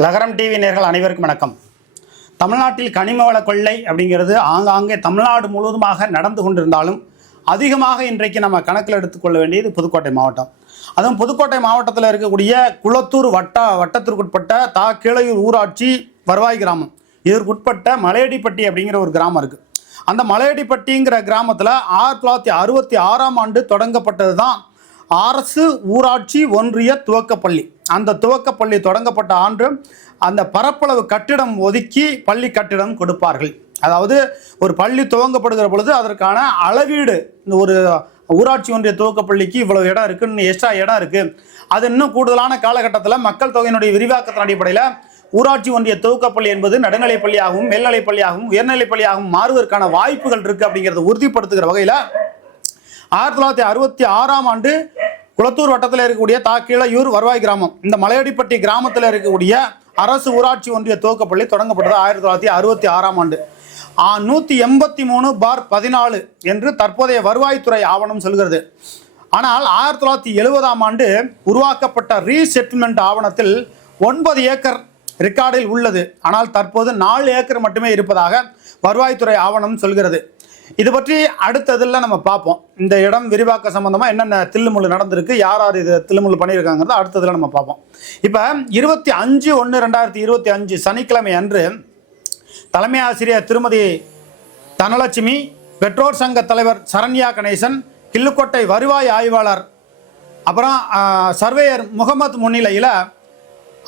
லகரம் டிவி நேயர்கள் அனைவருக்கும் வணக்கம். தமிழ்நாட்டில் கனிம வள கொள்ளை அப்படிங்கிறது ஆங்காங்கே தமிழ்நாடு முழுவதுமாக நடந்து கொண்டிருந்தாலும் அதிகமாக இன்றைக்கு நம்ம கணக்கில் எடுத்துக்கொள்ள வேண்டியது புதுக்கோட்டை மாவட்டம். அதுவும் புதுக்கோட்டை மாவட்டத்தில் இருக்கக்கூடிய குளத்தூர் வட்டத்திற்குட்பட்ட கீழையூர் ஊராட்சி வருவாய் கிராமம், இதற்குட்பட்ட மலையடிப்பட்டி அப்படிங்கிற ஒரு கிராமம் இருக்குது. அந்த மலையடிப்பட்டிங்கிற கிராமத்தில் 1966ஆம் ஆண்டு தொடங்கப்பட்டது தான் அரசு ஊராட்சி ஒன்றிய துவக்கப்பள்ளி. அந்த துவக்கப்பள்ளி தொடங்கப்பட்ட ஆண்டு அந்த பரப்பளவு கட்டிடம் ஒதுக்கி பள்ளி கட்டிடம் கொடுப்பார்கள். அதாவது ஒரு பள்ளி துவங்கப்படுகிற பொழுது அதற்கான அளவீடு, இந்த ஒரு ஊராட்சி ஒன்றிய துவக்கப்பள்ளிக்கு இவ்வளவு இடம் இருக்குன்னு எக்ஸ்ட்ரா இடம் இருக்குது, அது இன்னும் கூடுதலான காலகட்டத்தில் மக்கள் தொகையினுடைய விரிவாக்கத்தின் அடிப்படையில் ஊராட்சி ஒன்றிய துவக்கப்பள்ளி என்பது நடுநிலைப்பள்ளியாகவும் மேல்நிலைப்பள்ளியாகவும் உயர்நிலைப்பள்ளியாகவும் மாறுவதற்கான வாய்ப்புகள் இருக்குது அப்படிங்கிறத உறுதிப்படுத்துகிற வகையில் 1966ஆம் ஆண்டு குளத்தூர் வட்டத்தில் இருக்கக்கூடிய கீழையூர் வருவாய் கிராமம், இந்த மலையடிப்பட்டி கிராமத்தில் இருக்கக்கூடிய அரசு ஊராட்சி ஒன்றிய துவக்கப்பள்ளி தொடங்கப்பட்டது 1966ஆம் ஆண்டு. 183/14 என்று தற்போதைய வருவாய்த்துறை ஆவணம் சொல்கிறது. ஆனால் 1970ஆம் ஆண்டு உருவாக்கப்பட்ட ரீசெட்டில்மெண்ட் ஆவணத்தில் 9 ஏக்கர் ரெக்கார்டில் உள்ளது. ஆனால் தற்போது 4 ஏக்கர் மட்டுமே இருப்பதாக வருவாய்த்துறை ஆவணம் சொல்கிறது. இது பற்றி அடுத்ததில் நம்ம பார்ப்போம். இந்த இடம் விரிவாக்க சம்பந்தமாக என்னென்ன தில்லுமுள்ளு நடந்திருக்கு, யார் யார் இது தில்லுமுள்ளு பண்ணியிருக்காங்கிறத அடுத்ததில் நம்ம பார்ப்போம். இப்போ 25/1/2025 சனிக்கிழமை அன்று தலைமை ஆசிரியர் திருமதி தனலட்சுமி, பெற்றோர் சங்க தலைவர் சரண்யா கணேசன், கிள்ளுக்கோட்டை வருவாய் ஆய்வாளர் அப்புறம் சர்வேயர் முகமது முன்னிலையில்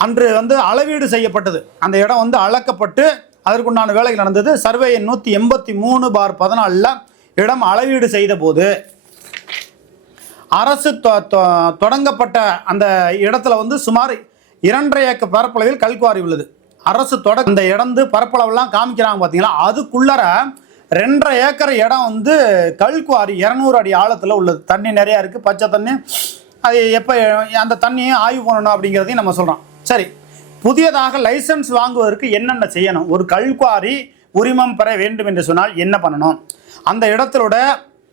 அன்று அளவீடு செய்யப்பட்டது. அந்த இடம் அளக்கப்பட்டு அதற்குண்டான வேலைகள் நடந்தது. சர்வே எண் 183/14 இடம் அளவீடு செய்த போது அரசு தொடங்கப்பட்ட அந்த இடத்துல சுமார் 2.5 ஏக்கர் பரப்பளவில் கல்குவாரி உள்ளது. அரசு அந்த இடம் பரப்பளவுலாம் காமிக்கிறாங்க பார்த்தீங்களா, அதுக்குள்ளர 2.5 ஏக்கர் இடம் கல்குவாரி 200 அடி ஆழத்தில் உள்ளது. தண்ணி நிறையா இருக்குது, பச்சை தண்ணி. அது எப்போ அந்த தண்ணியும் ஆய்வு பண்ணணும் அப்படிங்கிறதையும் நம்ம சொல்கிறோம். சரி, புதியதாக லைசன்ஸ் வாங்குவதற்கு என்னென்ன செய்யணும், ஒரு கல்குவாரி உரிமம் பெற வேண்டும் என்று சொன்னால் என்ன பண்ணணும், அந்த இடத்திலோட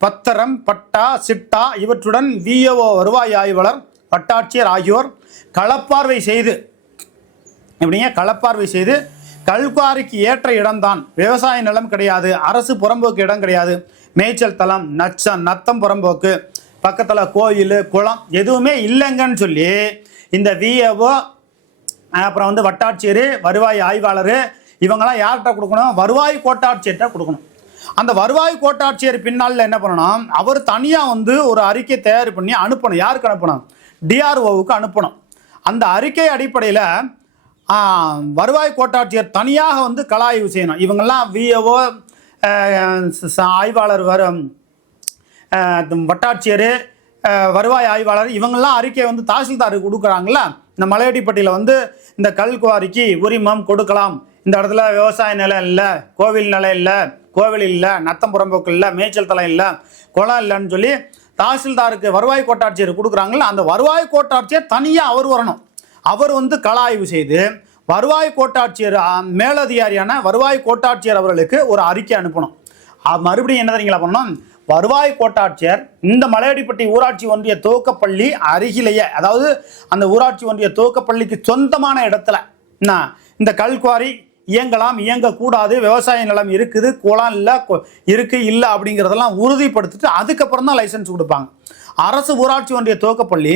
பத்திரம், பட்டா, சிட்டா இவற்றுடன் விஏஓ வருவாய் ஆய்வாளர், வட்டாட்சியர் ஆகியோர் களப்பார்வை செய்து கல்குவாரிக்கு ஏற்ற இடம்தான், விவசாய நிலம் கிடையாது, அரசு புறம்போக்கு இடம் கிடையாது, மேய்ச்சல் தளம், நத்தம் புறம்போக்கு, பக்கத்தில் கோயில் குளம் எதுவுமே இல்லைங்கன்னு சொல்லி இந்த விஏஓ அப்புறம் வட்டாட்சியர், வருவாய் ஆய்வாளர் இவங்கெல்லாம் யார்கிட்ட கொடுக்கணும், வருவாய் கோட்டாட்சியர்கிட்ட கொடுக்கணும். அந்த வருவாய் கோட்டாட்சியர் பின்னால் என்ன பண்ணணும், அவர் தனியாக ஒரு அறிக்கை தயார் பண்ணி அனுப்பணும். யாருக்கு அனுப்பணும், டிஆர்ஓவுக்கு அனுப்பணும். அந்த அறிக்கை அடிப்படையில் வருவாய் கோட்டாட்சியர் தனியாக கலாய்வு செய்யணும். இவங்கெல்லாம் விஏஓ ஆய்வாளர் வட்டாட்சியர், வருவாய் ஆய்வாளர் இவங்கெல்லாம் அறிக்கை தாசில்தாருக்கு கொடுக்குறாங்கள. இந்த மலையடிப்பட்டியில் இந்த கல்குவாரிக்கு உரிமம் கொடுக்கலாம், இந்த இடத்துல விவசாய நிலம் இல்லை, கோவில் நிலம் இல்லை, கோவில் இல்லை, நத்தம் புறம்போக்கு இல்லை, மேய்ச்சல் தலம் இல்லை, குளம் இல்லைன்னு சொல்லி தாசில்தாருக்கு வருவாய் கோட்டாட்சியர் கொடுக்குறாங்கள. அந்த வருவாய் கோட்டாட்சியர் தனியாக அவர் வரணும். அவர் கள ஆய்வு செய்து வருவாய் கோட்டாட்சியர் மேலதிகாரியான வருவாய் கோட்டாட்சியர் அவர்களுக்கு ஒரு அறிக்கை அனுப்பணும். மறுபடியும் என்ன தெரியுங்களா பண்ணணும், வருவாய் கோட்டாட்சியர் இந்த மலையடிப்பட்டி ஊராட்சி ஒன்றிய துவக்கப்பள்ளி அருகிலேயே, அதாவது அந்த ஊராட்சி ஒன்றிய துவக்கப்பள்ளிக்கு சொந்தமான இடத்துல இந்த கல்குவாரி இயங்கலாம், இயங்கக்கூடாது, விவசாய நிலம் இருக்குது, குளம் இல்லை, இல்லை அப்படிங்கிறதெல்லாம் உறுதிப்படுத்திட்டு அதுக்கப்புறம் தான் லைசன்ஸ் கொடுப்பாங்க. அரசு ஊராட்சி ஒன்றிய துவக்கப்பள்ளி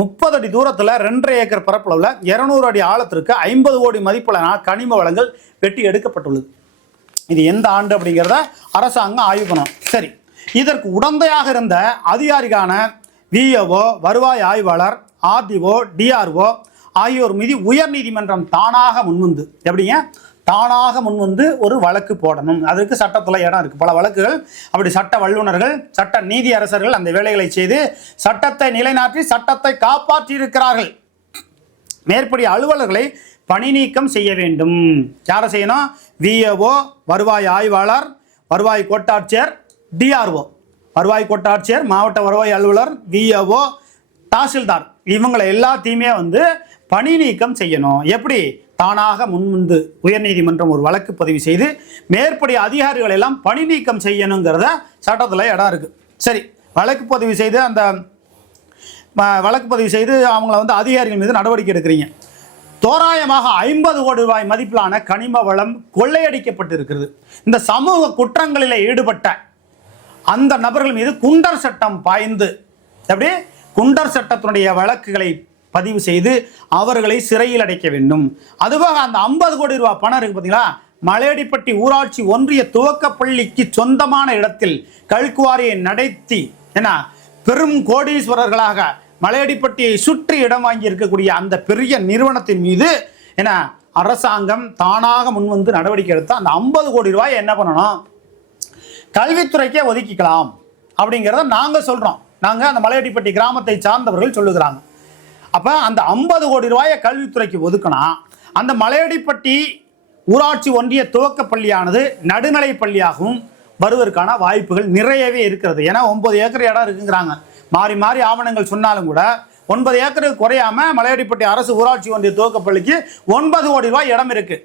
30 அடி தூரத்தில் 2.5 ஏக்கர் பரப்பளவில் 200 அடி ஆழத்திற்கு 50 கோடி மதிப்பிலான கனிம வளங்கள் வெட்டி எடுக்கப்பட்டுள்ளது. இது எந்த ஆண்டு அப்படிங்கிறத அரசாங்கம் ஆய்வு பண்ணணும். சரி, இதற்கு உடந்தையாக இருந்த அதிகாரிக்கான விஏஓ, வருவாய் ஆய்வாளர், ஆர்டிஓ, டிஆர்ஓ ஆகியோர் மீது உயர்நீதிமன்றம் தானாக முன்வந்து ஒரு வழக்கு போடணும். அதற்கு சட்டத்தில் இடம் இருக்குது, பல வழக்குகள். அப்படி சட்ட வல்லுநர்கள், சட்ட நீதி அரசர்கள் அந்த வேலைகளை செய்து சட்டத்தை நிலைநாட்டி சட்டத்தை காப்பாற்றி இருக்கிறார்கள். மேற்படி அலுவலர்களை பணி நீக்கம் செய்ய வேண்டும். யாரை செய்யணும், விஏஓ, வருவாய் ஆய்வாளர், வருவாய் கோட்டாட்சியர், டிஆர்ஓ, வருவாய் கோட்டாட்சியர், மாவட்ட வருவாய் அலுவலர், விஏஓ, தாசில்தார் இவங்களை எல்லாத்தையுமே பணி நீக்கம் செய்யணும். எப்படி, தானாக முன்வந்து உயர்நீதிமன்றம் ஒரு வழக்கு பதிவு செய்து மேற்படி அதிகாரிகள் எல்லாம் பணி நீக்கம் செய்யணுங்கிறத சட்டத்தில் இடம் இருக்குது. சரி, வழக்கு பதிவு செய்து அவங்கள அதிகாரிகள் மீது நடவடிக்கை எடுக்கிறீங்க. தோராயமாக 50 கோடி ரூபாய் மதிப்பிலான கனிம வளம் கொள்ளையடிக்கப்பட்டிருக்கிறது. இந்த சமூக குற்றங்களில் ஈடுபட்ட அந்த நபர்கள் மீது குண்டர் சட்டம் பாய்ந்து எப்படி குண்டர் சட்டத்தினுடைய வழக்குகளை பதிவு செய்து அவர்களை சிறையில் அடைக்க வேண்டும். அதுபோக அந்த 50 கோடி ரூபாய் பணம் இருக்கு பார்த்தீங்களா, மலையடிப்பட்டி ஊராட்சி ஒன்றிய துவக்கப்பள்ளிக்கு சொந்தமான இடத்தில் கல்குவாரியை நடத்தி பெரும் கோடீஸ்வரர்களாக மலையடிப்பட்டியை சுற்றி இடம் வாங்கி இருக்கக்கூடிய அந்த பெரிய நிறுவனத்தின் மீது அரசாங்கம் தானாக முன்வந்து நடவடிக்கை எடுத்து அந்த 50 கோடி ரூபாய் என்ன பண்ணணும், கல்வித்துறைக்கே ஒதுக்கிக்கலாம் அப்படிங்கிறத நாங்கள் சொல்கிறோம். நாங்கள் அந்த மலையடிப்பட்டி கிராமத்தை சார்ந்தவர்கள் சொல்லுகிறாங்க. அப்போ அந்த 50 கோடி ரூபாயை கல்வித்துறைக்கு ஒதுக்கினா அந்த மலையடிப்பட்டி ஊராட்சி ஒன்றிய துவக்க பள்ளியானது நடுநிலை பள்ளியாகவும் வருவதற்கான வாய்ப்புகள் நிறையவே இருக்கிறது. ஏன்னா 9 ஏக்கர் இடம் இருக்குங்கிறாங்க. மாறி மாறி ஆவணங்கள் சொன்னாலும் கூட 9 ஏக்கருக்கு குறையாம மலையடிப்பட்டி அரசு ஊராட்சி ஒன்றிய துவக்கப்பள்ளிக்கு 9 கோடி ரூபாய் இடம் இருக்கு.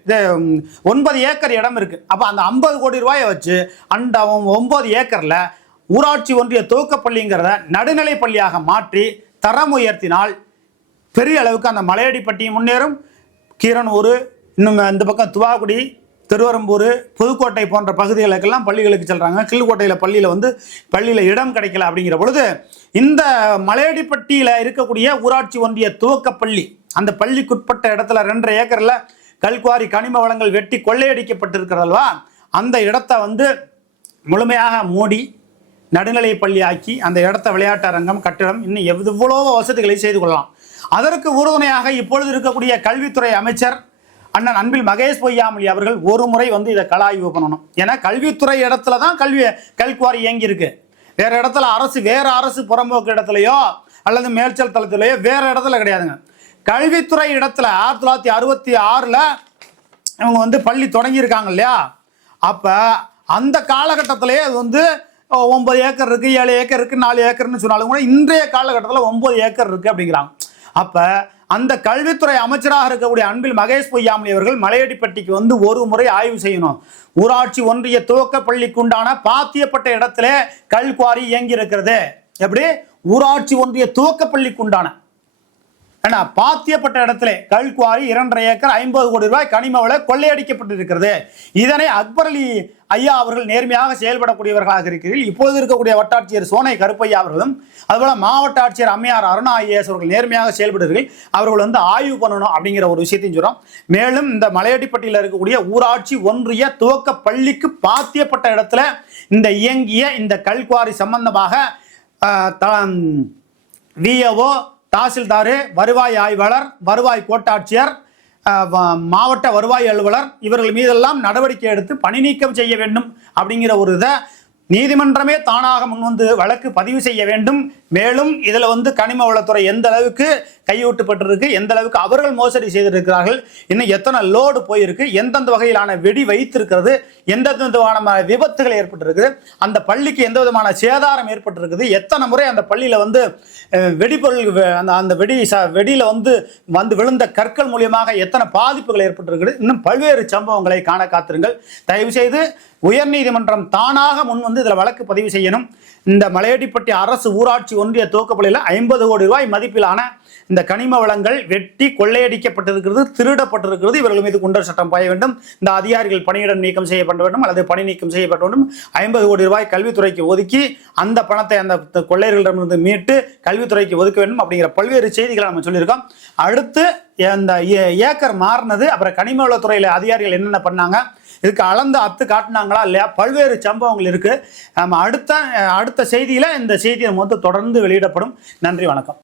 9 ஏக்கர் இடம் இருக்கு. அப்ப அந்த 50 கோடி ரூபாயை வச்சு அந்த 9 ஏக்கர்ல ஊராட்சி ஒன்றிய துவக்கப்பள்ளிங்கிறத நடுநிலை பள்ளியாக மாற்றி தரம் உயர்த்தினால் பெரிய அளவுக்கு அந்த மலையடிப்பட்டியும் முன்னேறும். கீரனூர், இன்னும் இந்த பக்கம் துவாக்குடி, திருவரம்பூர், புதுக்கோட்டை போன்ற பகுதிகளுக்கெல்லாம் பள்ளிகளுக்கு செல்றாங்க. கிள்ளுக்கோட்டையில் பள்ளியில் இடம் கிடைக்கல அப்படிங்கிற பொழுது இந்த மலையடிப்பட்டியில் இருக்கக்கூடிய ஊராட்சி ஒன்றிய துவக்கப்பள்ளி அந்த பள்ளிக்குட்பட்ட இடத்துல 2.5 ஏக்கர்ல கல்குவாரி கனிம வளங்கள் வெட்டி கொள்ளையடிக்கப்பட்டிருக்கிறதல்வா, அந்த இடத்த முழுமையாக மூடி நடுநிலை பள்ளி ஆக்கி அந்த இடத்த விளையாட்டு அரங்கம், கட்டிடம், இன்னும் எவ்வளோ வசதிகளை செய்து கொள்ளலாம். அதற்கு உறுதுணையாக இப்பொழுது இருக்கக்கூடிய கல்வித்துறை அமைச்சர் அண்ணன் அன்பில் மகேஷ் பொய்யாமொழி அவர்கள் ஒரு முறை இதை கலாய்வு பண்ணணும். ஏன்னா கல்வித்துறை இடத்துல தான் கல்குவாரி இயங்கி இருக்கு. வேற இடத்துல வேற அரசு புறம்போக்கு இடத்துலையோ அல்லது மேல்ச்சல் தளத்திலேயோ வேற இடத்துல கிடையாதுங்க. கல்வித்துறை இடத்துல 1966 இவங்க பள்ளி தொடங்கியிருக்காங்க இல்லையா, அப்ப அந்த காலகட்டத்திலேயே அது 9 ஏக்கர் இருக்கு, 7 ஏக்கர் இருக்கு, 4 ஏக்கர்னு சொன்னாலும் கூட இன்றைய காலகட்டத்தில் 9 ஏக்கர் இருக்கு அப்படிங்கிறாங்க. அப்ப அந்த கல்வித்துறை அமைச்சராக இருக்கக்கூடிய அன்பில் மகேஷ் பொய்யாமொழி அவர்கள் மலையடிப்பட்டிக்கு ஒரு முறை ஆய்வு செய்யணும். ஊராட்சி ஒன்றிய துவக்க பள்ளிக்குண்டான பாத்தியப்பட்ட இடத்துல கல்குவாரி இயங்கி இருக்கிறது. எப்படி ஊராட்சி ஒன்றிய துவக்க பள்ளிக்குண்டான பாத்தியப்பட்ட இடத்துல கல்குவாரி 2.5 ஏக்கர் 50 கோடி ரூபாய் கனிம வள கொள்ளையடிக்கப்பட்டிருக்கிறது. இதனை அக்பர் அலி ஐயா அவர்கள் நேர்மையாக செயல்படக்கூடியவர்களாக இருக்கிறீர்கள். இப்பொழுது இருக்கக்கூடிய வட்டாட்சியர் சோனை கருப்பையா அவர்களும் அதுபோல மாவட்ட ஆட்சியர் அம்மையார் அருணா ஐஏஎஸ் அவர்கள் நேர்மையாக செயல்படுகிறீர்கள். அவர்கள் ஆய்வு பண்ணணும் அப்படிங்கிற ஒரு விஷயத்தையும் சொல்றோம். மேலும் இந்த மலையடிப்பட்டியில் இருக்கக்கூடிய ஊராட்சி ஒன்றிய துவக்க பள்ளிக்கு பாத்தியப்பட்ட இடத்துல இந்த இயங்கிய இந்த கல்குவாரி சம்பந்தமாக விஏஓ, தாசில்தார், வருவாய் ஆய்வாளர், வருவாய் கோட்டாட்சியர், மாவட்ட வருவாய் அலுவலர் இவர்கள் மீதெல்லாம் நடவடிக்கை எடுத்து பணி நீக்கம் செய்ய வேண்டும் அப்படிங்கிற ஒரு இதை நீதிமன்றமே தானாக முன்வந்து வழக்கு பதிவு செய்ய வேண்டும். மேலும் இதுல கனிம வளத்துறை எந்த அளவுக்கு கையூட்டப்பட்டிருக்கு, எந்த அளவுக்கு அவர்கள் மோசடி செய்திருக்கிறார்கள், இன்னும் எத்தனை லோடு போயிருக்கு, எந்தெந்த வகையிலான வெடி வைத்திருக்கிறது, எந்தெந்த விதமான விபத்துகள் ஏற்பட்டிருக்குது, அந்த பள்ளிக்கு எந்த விதமான சேதாரம் ஏற்பட்டிருக்குது, எத்தனை முறை அந்த பள்ளியில வெடிபொருள் அந்த வெடியில விழுந்த கற்கள் மூலியமாக எத்தனை பாதிப்புகள் ஏற்பட்டிருக்குது, இன்னும் பல்வேறு சம்பவங்களை காண காத்திருங்கள். தயவு செய்து உயர்நீதிமன்றம் தானாக முன் இதுல வழக்கு பதிவு செய்யணும். இந்த மலையடிப்பட்டி அரசு ஊராட்சி ஒன்றிய துவக்கப்பள்ளியில் 50 கோடி ரூபாய் மதிப்பிலான இந்த கனிம வளங்கள் வெட்டி கொள்ளையடிக்கப்பட்டிருக்கிறது, திருடப்பட்டிருக்கிறது. இவர்கள் மீது குண்டர் சட்டம் பாய வேண்டும். இந்த அதிகாரிகள் பணியிடம் நீக்கம் செய்யப்பட வேண்டும் அல்லது பணி நீக்கம் செய்யப்பட வேண்டும். 50 கோடி ரூபாய் கல்வித்துறைக்கு ஒதுக்கி அந்த பணத்தை அந்த கொள்ளையர்களிடமிருந்து மீட்டு கல்வித்துறைக்கு ஒதுக்க வேண்டும் அப்படிங்கிற பல்வேறு செய்திகளை நம்ம சொல்லியிருக்கோம். அடுத்து அந்த ஏக்கர் மாறினது, அப்புறம் கனிம வளத்துறையில் அதிகாரிகள் என்னென்ன பண்ணாங்க, இதுக்கு அளந்து அத்து காட்டினாங்களா இல்லையா, பல்வேறு சம்பவங்கள் இருக்கு. நம்ம அடுத்த செய்தியில இந்த செய்தி தொடர்ந்து வெளியிடப்படும். நன்றி, வணக்கம்.